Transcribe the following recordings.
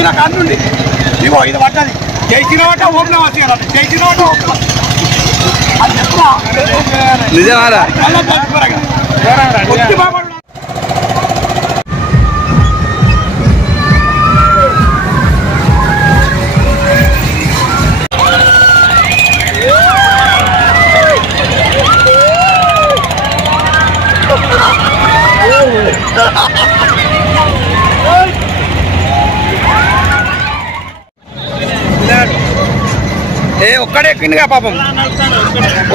వచ్చిన కానుండి ఇగో ఇది పడ్డది చేసిన వాట ఓపెన్ వచ్చి చేసిన వాట ఓపెన్ అది చెప్తా నిజమారా ఏ ఒక్కడే ఎక్కిందిగా పాపం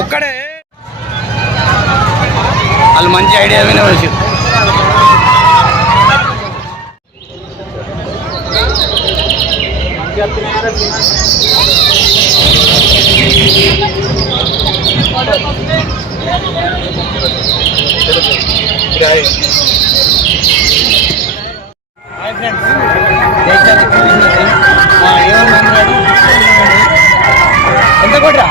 ఒక్కడే వాళ్ళు మంచి ఐడియా వినవచ్చు ఎంత కొట్రా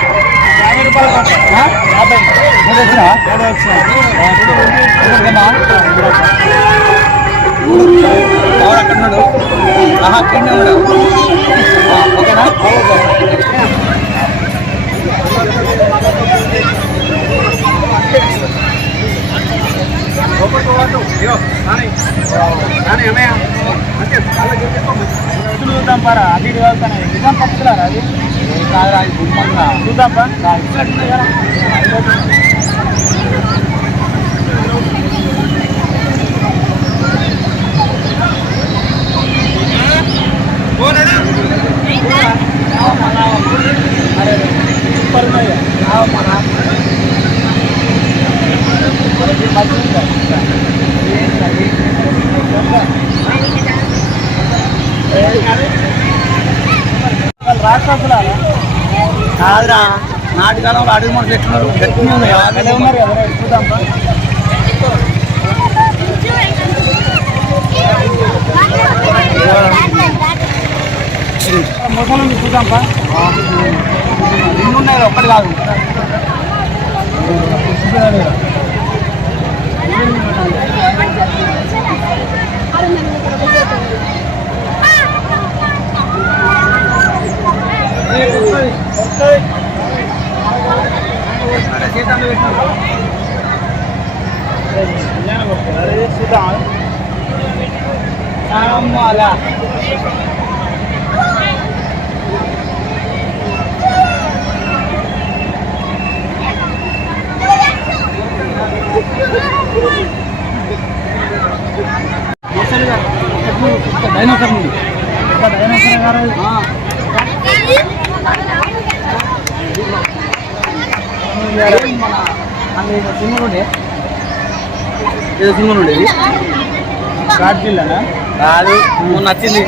50 రూపాయలు అక్కడున్నాడు కింద ఓకేనా చూద్దాం పరా అది నిజాం పప్పులారా అది కాదురా చూద్దాం పా సూపర్ రాష్ట్రాలు కాదురా నాటకాలంలో అడుగు మనసు ఎట్లున్నారు గట్టిగా ఉన్నారు కదా చూద్దాం మొత్తం నుంచి చూద్దాంపా రెండు ఉన్నాయి ఒక్కటి కాదు అలా డైనోసర్ ఉంది డైనోసర్ గారు సినిమా ఉండే ఏదో సినిమా ఉండేది గాడ్జిల్లానా కాదు మొన్న వచ్చింది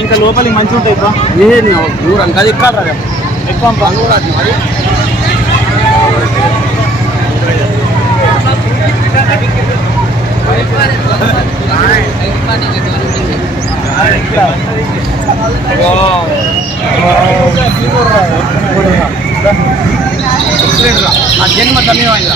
ఇంకా లోపలికి మంచిగా ఉంటాయి దూరం ఇంకా ఎక్కువ ఎక్కువ జన్మ ధన్యవాద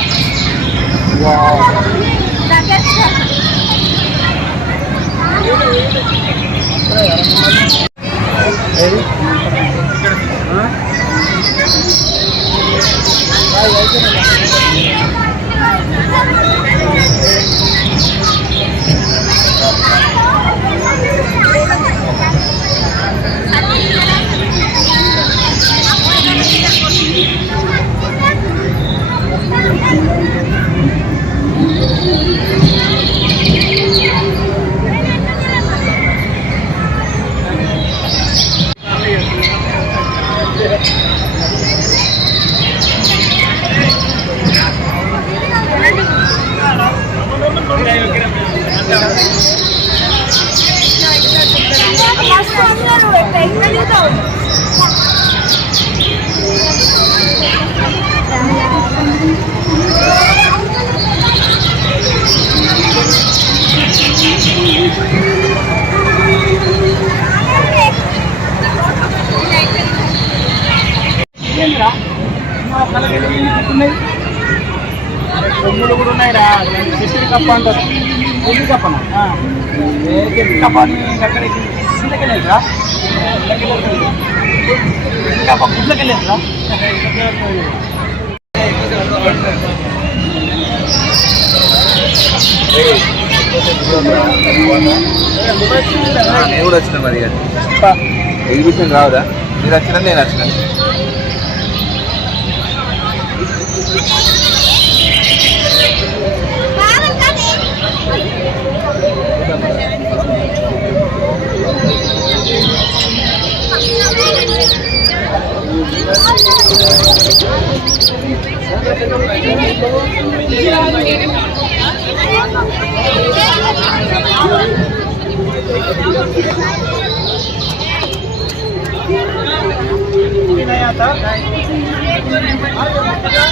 ఏంటిరా కొమ్ములు కూడా ఉన్నాయిరా చిస్టిరి కప్ప అంటారు చిస్టిరి కప్పనా చిస్టిరి కప్ప అని ఎక్కడికి ఇంతకెళ్ళేదిరా కప్ప గుడ్లకెళ్ళేదిరా నేను కూడా వచ్చిన మరి ఎగ్జిబిషన్ రావుదా మీరు వచ్చినా నేను వచ్చిన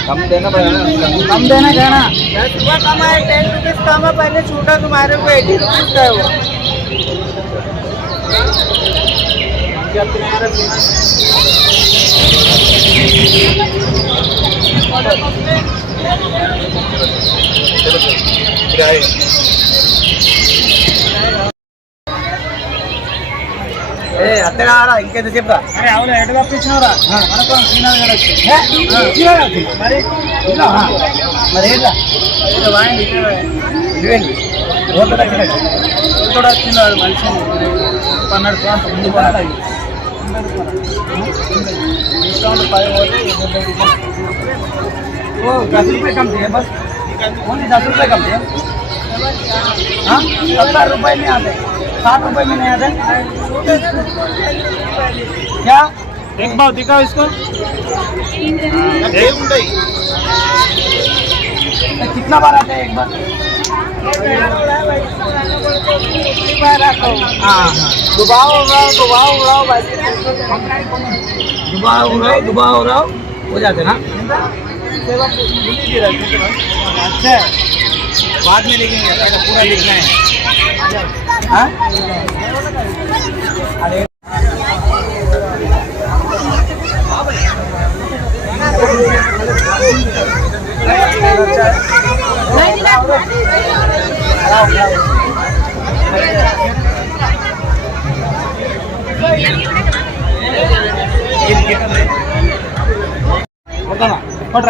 कम देना कहना 10 रुपये कम है 10 रुपीज कम है पहले छूटा तुम्हारे को 80 रुपीज का है वो అత్తగారా ఇంకేదో చెప్పరా అరే అవును ఎటు తప్పించినవరా అనుకోని శ్రీనాథ్ గారు మరి మరి ఏంటా వాయండి ఇదేంటి ఓట్లు కూడా వచ్చినాడు మనిషి 12 ప్రాంతం ముందు डिस्काउंट 5 वो 10 रुपये कम थे बस ओनली 10 रुपये कम थे हाँ 70 रुपये में आते 60 रुपये में नहीं आते क्या एक बार दिखाओ इसको कितना बार आते हैं एक बार हाँ दुबाव हो जाते ना अच्छा बाद में लिखेंगे पूरा लिखना है हाँ अरे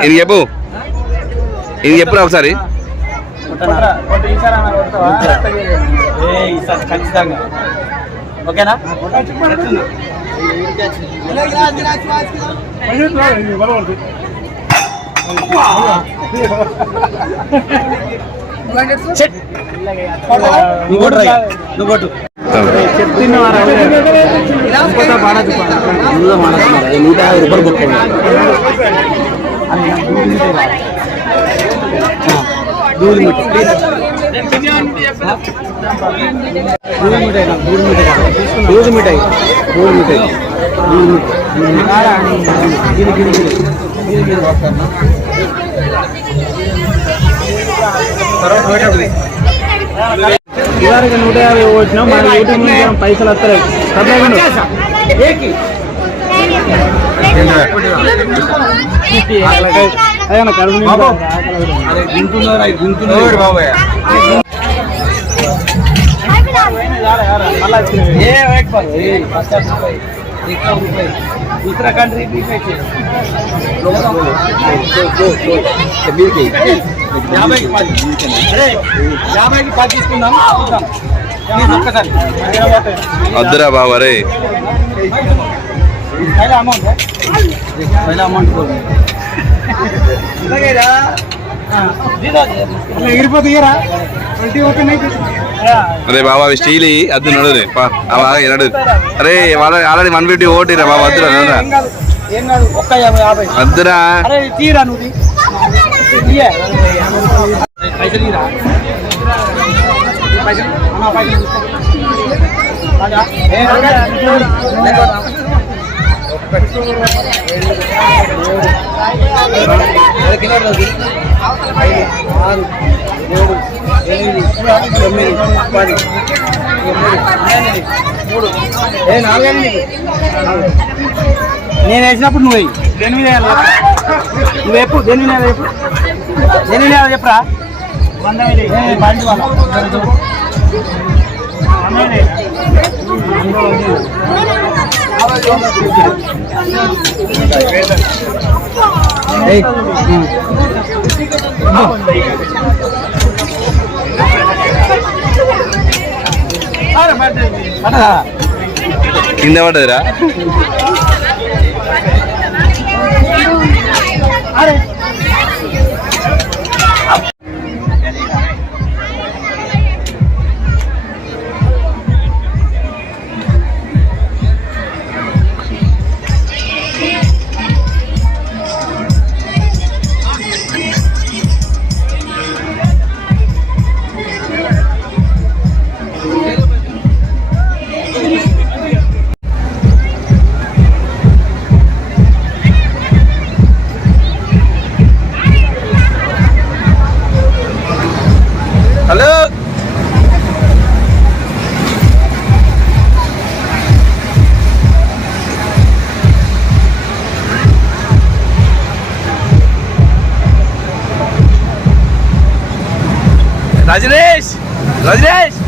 ఇది చెప్పు ఇది చెప్పురా ఒకసారి ఖచ్చితంగా ఓకేనా నువ్వు చెప్తున్నా 150 రూపాయలు బుక్ दूध मिठाई ఇవాళ 150 వచ్చినాం మన యూట్యూబ్ నుంచి పైసలు వస్తలేవు दूसरा कंट्री भी 50 की 10 తీసుకుందాం అద్దరా బాబా రే पहला अमाउंट बोल लगेगा ఎగిరిపోతారా 20 ఓకే नहीं అరే బాబా అవి స్టీల్ అద్దు నడు నడు అరే వాళ్ళ ఆల్రెడీ 150 ఓటిరా బాబా అద్దురా ఏం కాదు ఒక్క 50 అద్దురా అరే తీరా నువ్వు పైసలు తీరా పైసలు అన్నా పైసలు రాజా నేను వేసినప్పుడు నువ్వు వేయి. దేని మీద వేయాలి? నువ్వు చెప్పు దేని మీద చెప్పు. దేని మీద చెప్పరా? 100 మీద వేయి. బండి వాళ్ళ 100 మీద వేయి. కింద పడ్డదిరా. హలో రజనీష్, రజనీష్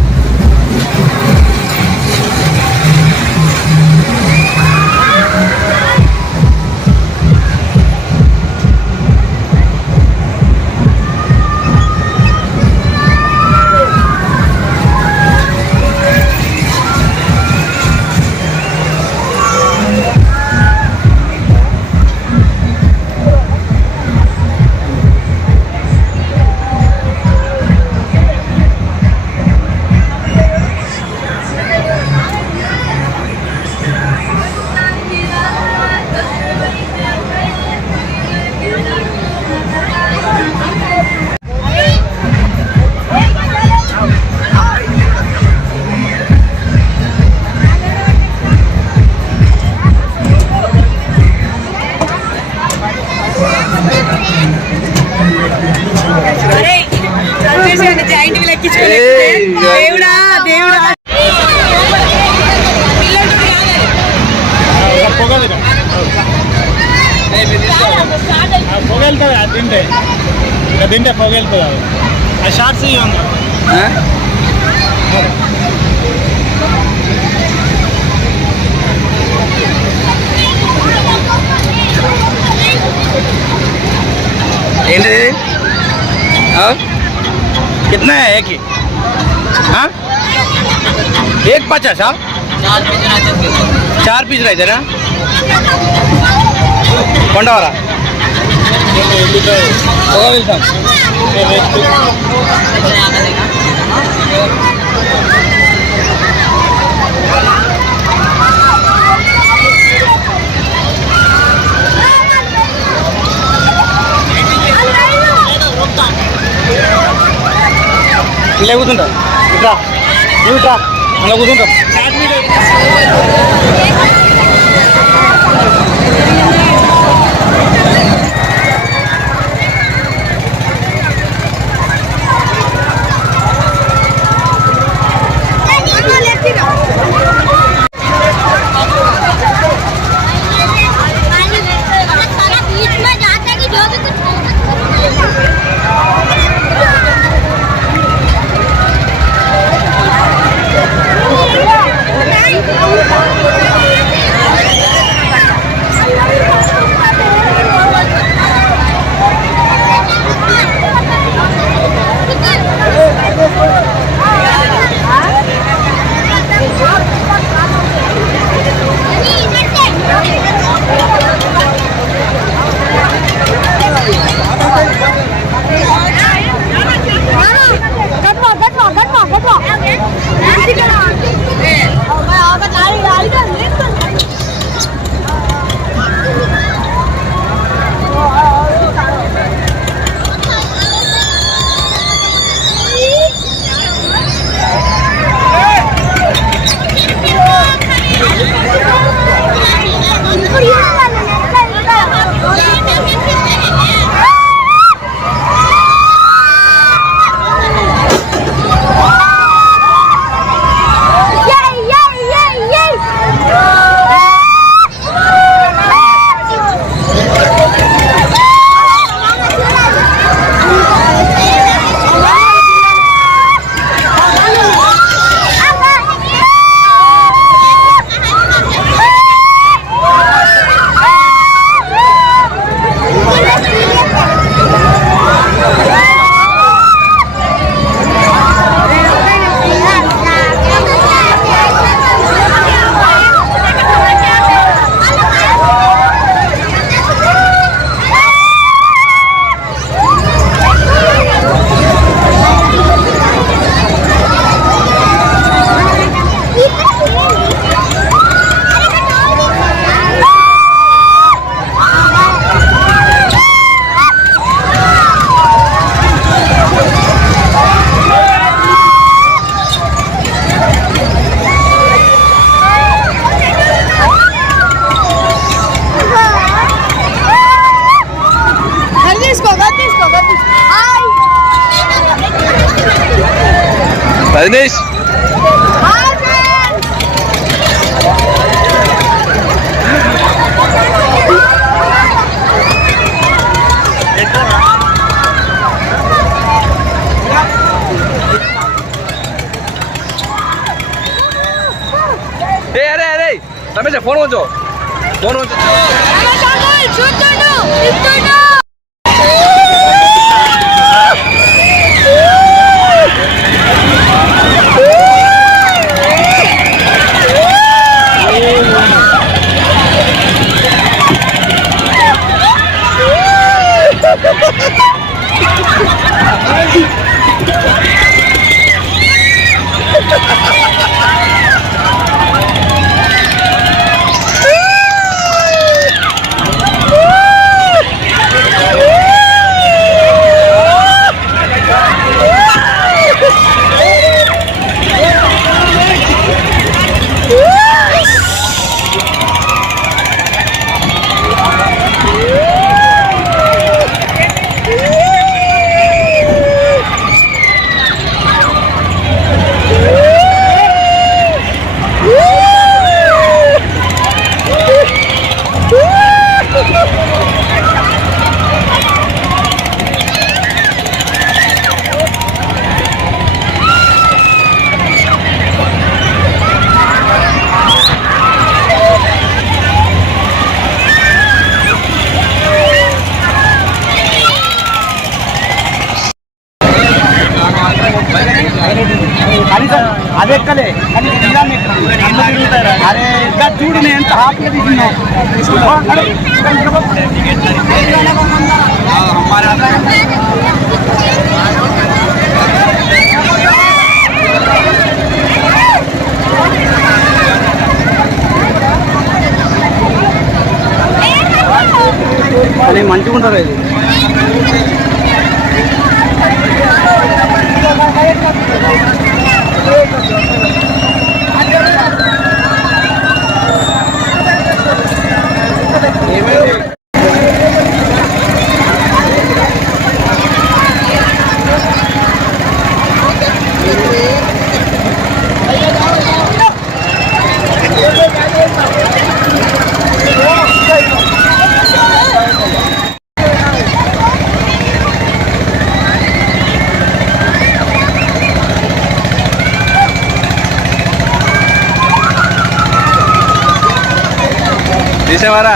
దేవుడా దేవుడా పొగ వెళ్తుంది అది తింటే, ఇక తింటే పొగ వెళ్తుంది. అది ఆ షార్ట్స్ ఇవ్వండి. ఏంటిది? कितना है एक ही? हाँ 150 हाँ 4 पीस रहते ना కొండవరా వెళ్తాం. ఇలా కూర్చుంటా ఇట్రా నువ్వు ఇట్రా అలా కూర్చుంటా. ఏ అరే అరే రమేష్ ఫోన్ ఉంచు ఫోన్ ఉంచు అది ఎక్కలే కానీ నిజాన్ని ఎక్కలేదు. అరే ఇంకా చూడు నేను ఎంత హాఫ్గా తీసినా అని మంచిగా ఉంటారు ఇది. తీసేవారా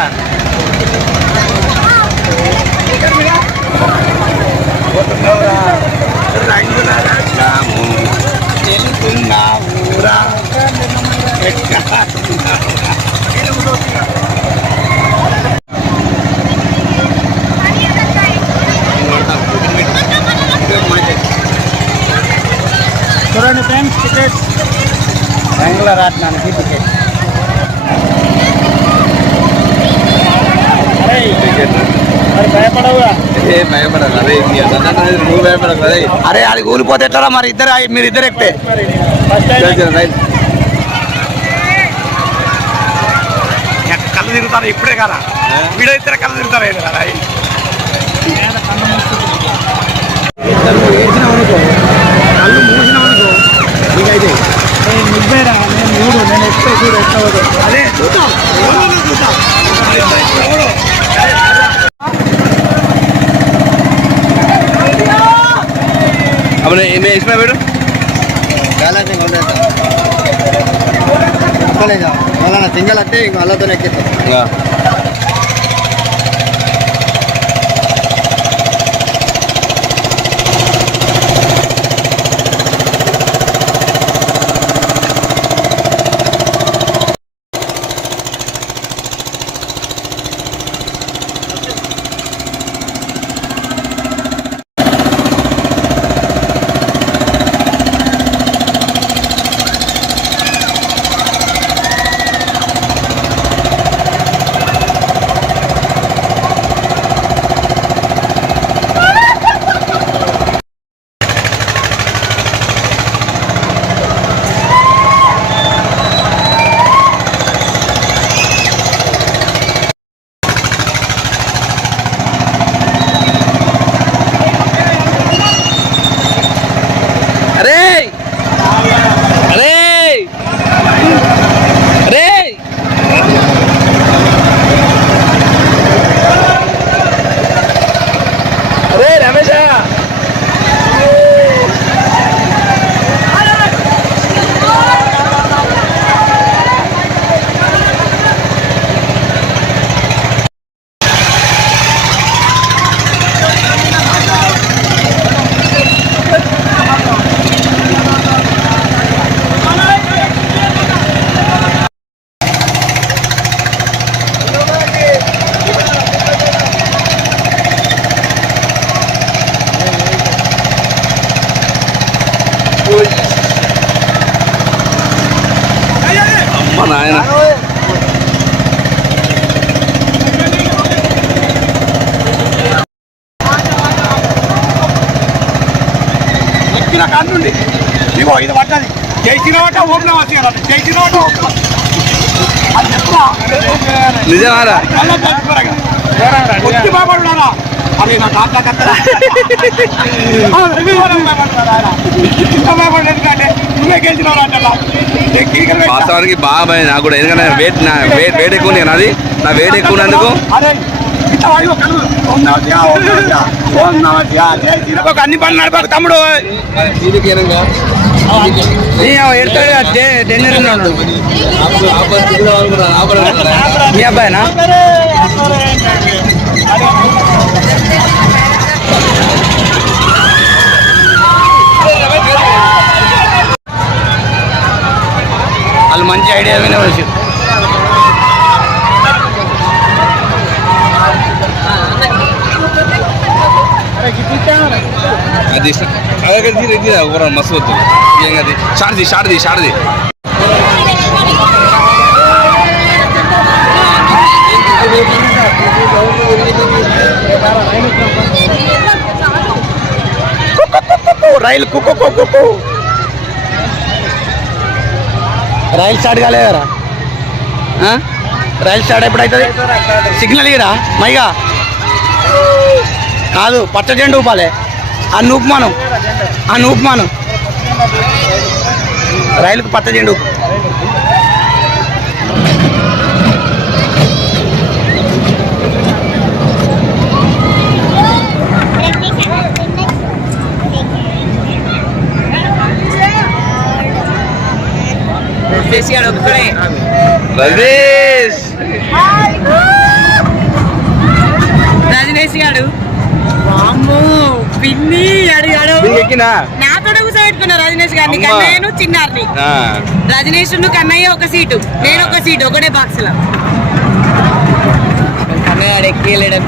రంగుల రాజ్యాము తెలుసున్నావురా చూడండి ఫ్రెండ్స్ టికెట్ రంగుల రాట్నానికి టికెట్. మరి భయపడవుగా? భయపడదు అదే నువ్వు భయపడదు అదే అరే అది కూలిపోతే ఎట్లా మరి ఇద్దరు మీరు ఇద్దరు ఎక్కితే కళ్ళు తిరుగుతారు ఇప్పుడే కదా వీడియో ఇద్దరు కళ్ళు తిరుగుతారు కదా కళ్ళు మూసినామనుకో నీకైతే నువ్వేరా నేను మూడు నేను ఎక్స్ట్రా చూడు ఎట్లా అదే చూద్దాం చూద్దాం अपने मैं इसमें बैठू సింగల్ అంటే ఇంకో అల్లతో ఎక్కిస్తాం. నాయన ఎక్కిన కన్నుండి ఇగో ఇది పట్టది చేసిన వాట ఓం నమ శివాయ అన్నది చేసిన వాట ఓం నమ అది చెప్తా నిజమారా అలా తెలుసుకోరగా వచ్చి బాబడున్నారా అరే నా తాత కత్తరా ఇంకా బాబడు ఎందుకంటే నువ్వే గెలిచినావు అంటలా వాస్తవానికి బాగా భయం నాకు కూడా ఎందుకంటే వెయిట్ ఎక్కువ ఉంది నాది నా వెయిట్ ఎక్కువ ఉన్నందుకు అన్ని పనులు నడపక తమ్ముడు మీ అబ్బాయినా వాళ్ళు మంచి ఐడియా వినవచ్చు అది అదొకటి రెడ్డి మస్తు వద్దు ఏం అది షార్ది రైలు కుక్కు రైలు స్టార్ట్ కాలేదరా రైలు స్టార్ట్ ఎప్పుడవుతుంది సిగ్నల్ ఇరా మైగా కాదు పచ్చ జెండు ఊపాలే ఆ నూపుమానం రైలుకు పచ్చ జెండు ఊపు రజనీష్ గారు పిన్ని అడిగాడు నాతో కూర్చోబెట్టుకున్నా రజనీష్ గారిని కన్నయ్యను చిన్నారిని రజనీష్ కన్నయ్య ఒక సీటు నేను ఒక సీటు ఒకటే బాక్స్ లో కన్నయ్య ఎక్కిలేడం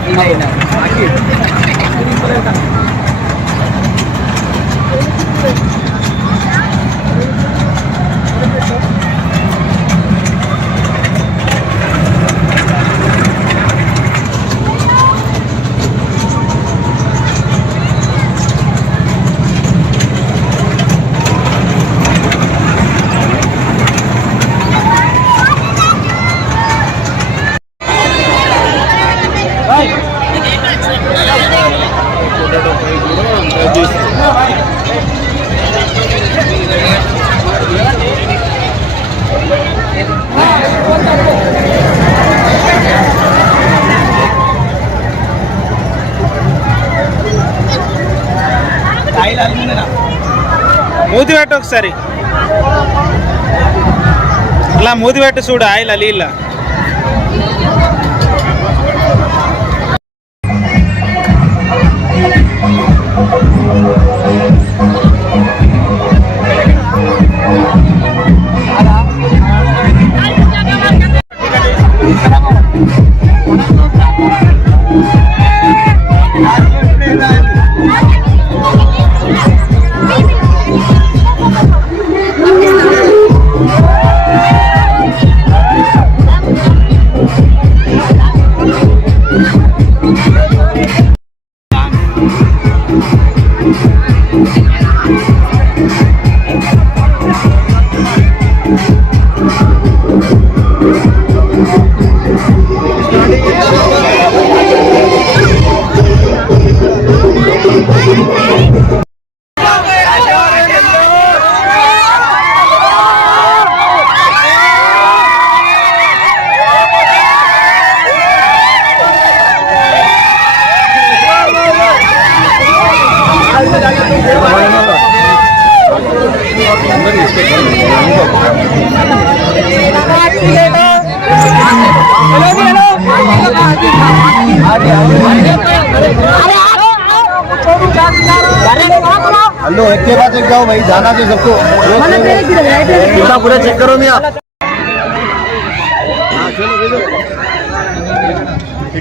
మూతి పెట్టు ఒకసారి ఇలా మూతి పెట్టు చూడు ఆయిల్ అలీలా हेलो एक के बाद एक जाओ भाई जाना तो सबको पूरा चेक करो मियां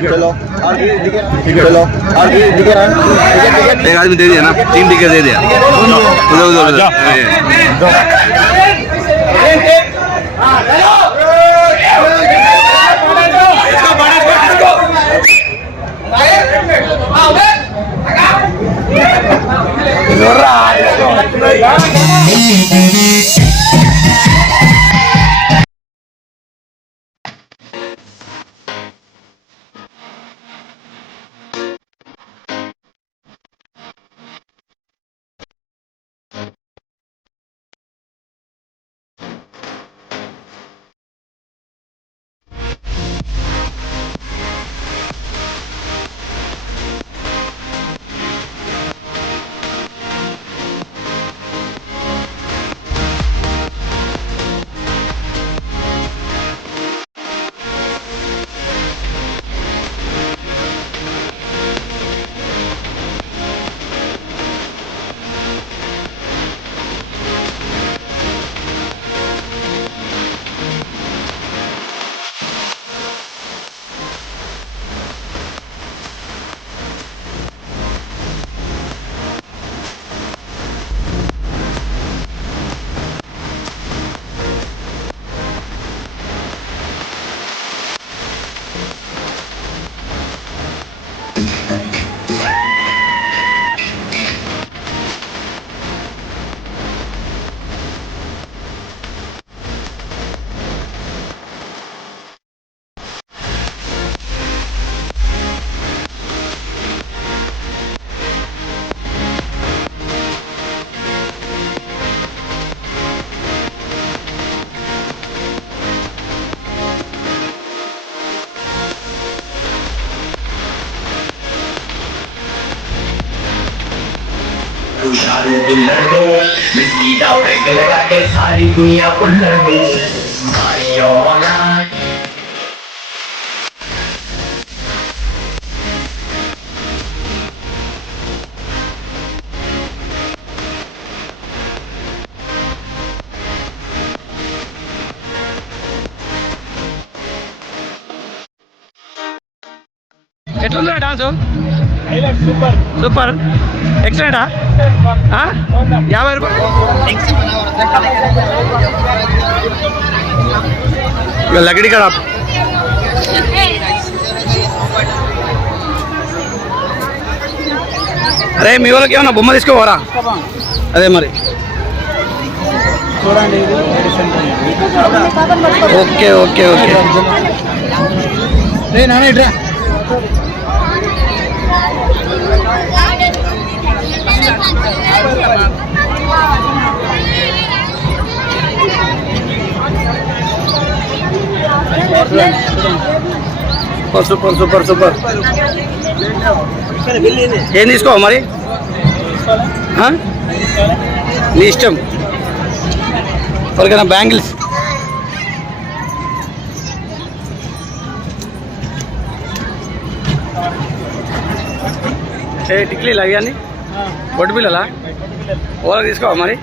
चलो चलो एक आदमी दे दिया ना 3 टिकट दे दिया उधर दारू दुल्हन दो मिस्की दाव रेग लगा के सारी दुनिया उल्लड़ दो मारियो वाला ఎట్లుందా డాన్స్ సూపర్ సూపర్ ఎక్సలెంటా 50 రూపాయలు లగడి కదా అరే మీ వాళ్ళకి ఏమన్నా బొమ్మ తీసుకోవారా అదే మరి చూడండి ఓకే ఓకే ఓకే రే నాన్న ఇట్రా సూపర్ సూపర్ సూపర్ ఏం తీసుకో మరి నీ ఇష్టం ఎవరికైనా బ్యాంగిల్స్ టిక్లీలు అవి అని బొడ్డు పిల్లలా ఓలా తీసుకోవా మరి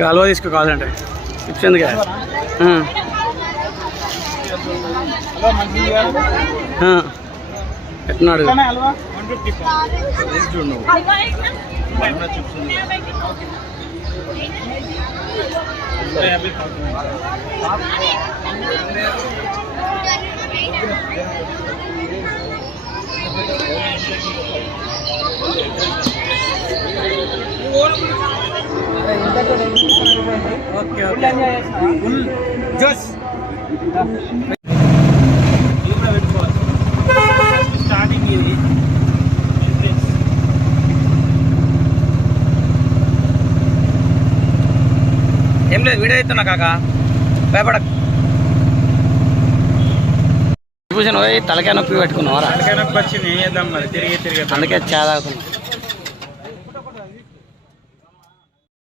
హల్వా తీసుకో కావాలంటే చిప్స్ ఎందుకు ఎట్టున్నాడు ఓకే ఓకే ఫుల్ జోస్ స్టార్టింగ్ ఇది ఏం లేదు వీడియో అవుతున్నా కాక భయపడక చూసిన తలకాయ నొప్పి పెట్టుకున్నావరా తలకాయ నొప్పి వచ్చింది ఏం చేద్దాం మరి తిరిగి అందుకే చాలా అవుతుంది